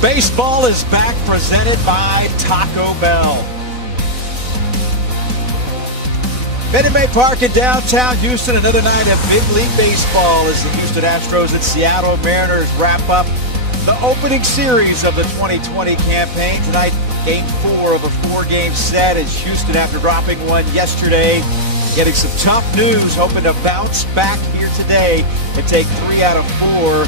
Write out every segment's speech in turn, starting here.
Baseball is back, presented by Taco Bell. Minute Maid Park in downtown Houston, another night of big league baseball as the Houston Astros and Seattle Mariners wrap up the opening series of the 2020 campaign. Tonight, game 4 of a 4-game set as Houston, after dropping one yesterday, getting some tough news, hoping to bounce back here today and take 3 out of 4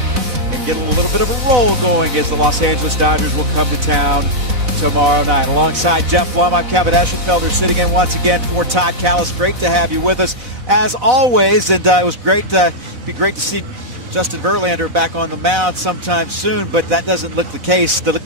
and get a little bit of a roll going as the Los Angeles Dodgers will come to town tomorrow night. Alongside Jeff Blum, I'm Kevin Eschenfelder, sitting in once again for Todd Callis. Great to have you with us as always, and it was great to see Justin Verlander back on the mound sometime soon, but that doesn't look to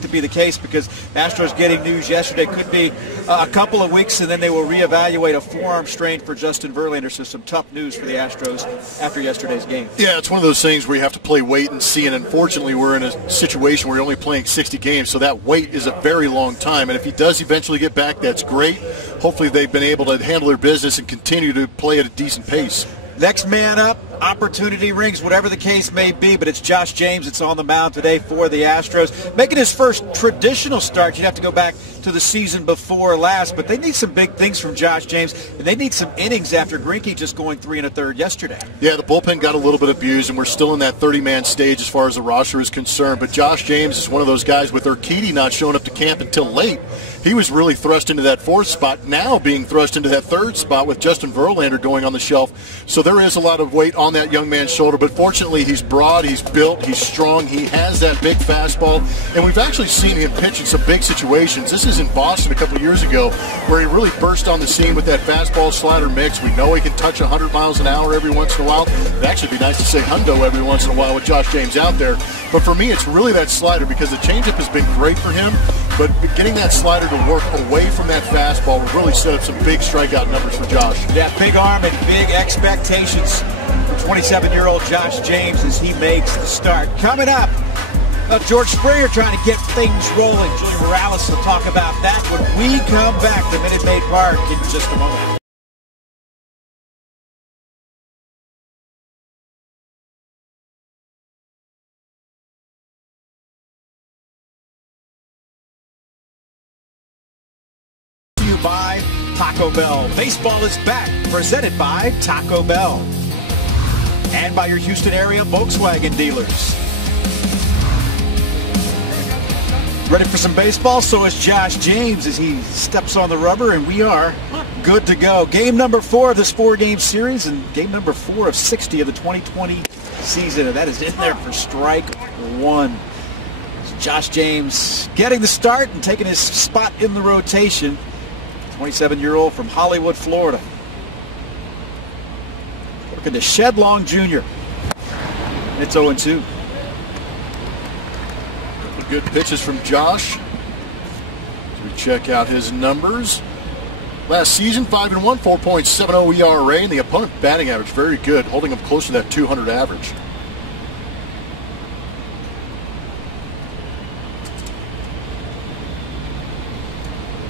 be the case because the Astros getting news yesterday could be a couple of weeks, and then they will reevaluate a forearm strain for Justin Verlander. So some tough news for the Astros after yesterday's game. Yeah, it's one of those things where you have to play wait and see, and unfortunately we're in a situation where you're only playing 60 games, so that wait is a very long time. And if he does eventually get back, that's great. Hopefully they've been able to handle their business and continue to play at a decent pace. Next man up, opportunity rings, whatever the case may be, but it's Josh James. It's on the mound today for the Astros. Making his first traditional start. You'd have to go back to the season before last, but they need some big things from Josh James, and they need some innings after Greinke just going 3 1/3 yesterday. Yeah, the bullpen got a little bit abused, and we're still in that 30-man stage as far as the roster is concerned, but Josh James is one of those guys with Urquidy not showing up to camp until late. He was really thrust into that 4th spot, now being thrust into that 3rd spot with Justin Verlander going on the shelf. So there is a lot of weight on that young man's shoulder, but fortunately he's broad, he's built, he's strong, he has that big fastball, and we've actually seen him pitch in some big situations. This is in Boston a couple of years ago where he really burst on the scene with that fastball slider mix. We know he can touch 100 miles an hour every once in a while. It'd actually be nice to say hundo every once in a while with Josh James out there. But for me, it's really that slider because the changeup has been great for him, but getting that slider to work away from that fastball will really set up some big strikeout numbers for Josh. Yeah, big arm and big expectations for 27-year-old Josh James as he makes the start. Coming up, George Springer trying to get things rolling. Julian Morales will talk about that when we come back to Minute Maid Park in just a moment. By Taco Bell. Baseball is back, presented by Taco Bell. And by your Houston area Volkswagen dealers. Ready for some baseball? So is Josh James as he steps on the rubber, and we are good to go. Game number 4 of this 4-game series and game number 4 of 60 of the 2020 season, and that is in there for strike 1. Josh James getting the start and taking his spot in the rotation. 27-year-old from Hollywood, Florida. Working to Shed Long Jr. It's 0-2. Good pitches from Josh. As we check out his numbers. Last season, 5-1, 4.70 ERA, and the opponent batting average very good, holding him close to that 200 average.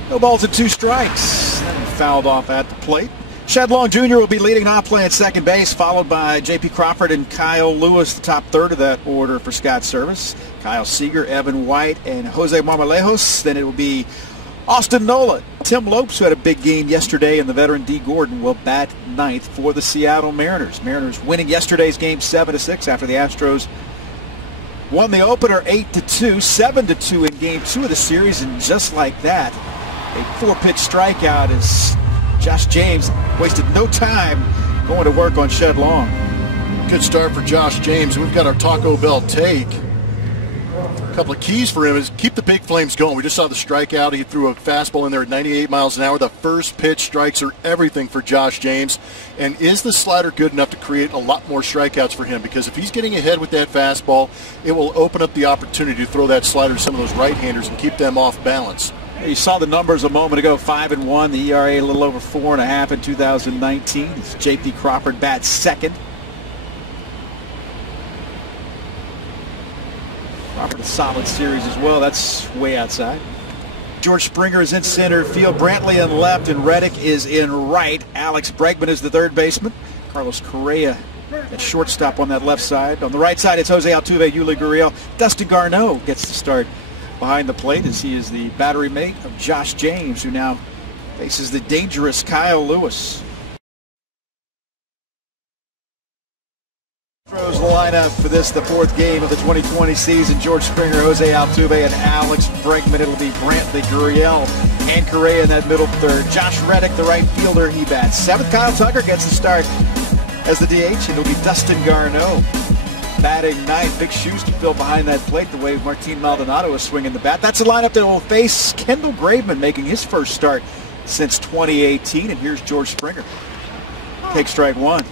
No balls and 2 strikes. And fouled off at the plate. Shed Long Jr. will be leading off, playing second base, followed by J.P. Crawford and Kyle Lewis, the top third of that order for Scott Service. Kyle Seager, Evan White, and Jose Marmolejos. Then it will be Austin Nola. Tim Lopes, who had a big game yesterday, and the veteran D. Gordon will bat 9th for the Seattle Mariners. Mariners winning yesterday's game 7-6 after the Astros won the opener 8-2, 7-2 in game 2 of the series, and just like that, a 4-pitch strikeout as Josh James wasted no time going to work on Shed Long. Good start for Josh James. We've got our Taco Bell take. A couple of keys for him is keep the big flames going. We just saw the strikeout. He threw a fastball in there at 98 miles an hour. The first pitch strikes are everything for Josh James. And is the slider good enough to create a lot more strikeouts for him? Because if he's getting ahead with that fastball, it will open up the opportunity to throw that slider to some of those right-handers and keep them off balance. You saw the numbers a moment ago, 5-1, the ERA a little over 4.5 in 2019. It's J.P. Crawford bats second. Crawford a solid series as well. That's way outside. George Springer is in center field. Brantley in left, and Reddick is in right. Alex Bregman is the third baseman. Carlos Correa at shortstop on that left side. On the right side, it's Jose Altuve, Yuli Gurriel. Dustin Garneau gets the start behind the plate, as he is the battery mate of Josh James, who now faces the dangerous Kyle Lewis. Astros lineup for this, the fourth game of the 2020 season. George Springer, Jose Altuve, and Alex Bregman. It'll be Brantley, Gurriel, and Correa in that middle third. Josh Reddick, the right fielder, he bats seventh. Kyle Tucker gets the start as the DH, and it'll be Dustin Garneau batting ninth. Big shoes to fill behind that plate, the way Martin Maldonado is swinging the bat. That's a lineup that will face Kendall Graveman, making his first start since 2018. And here's George Springer. Take strike one.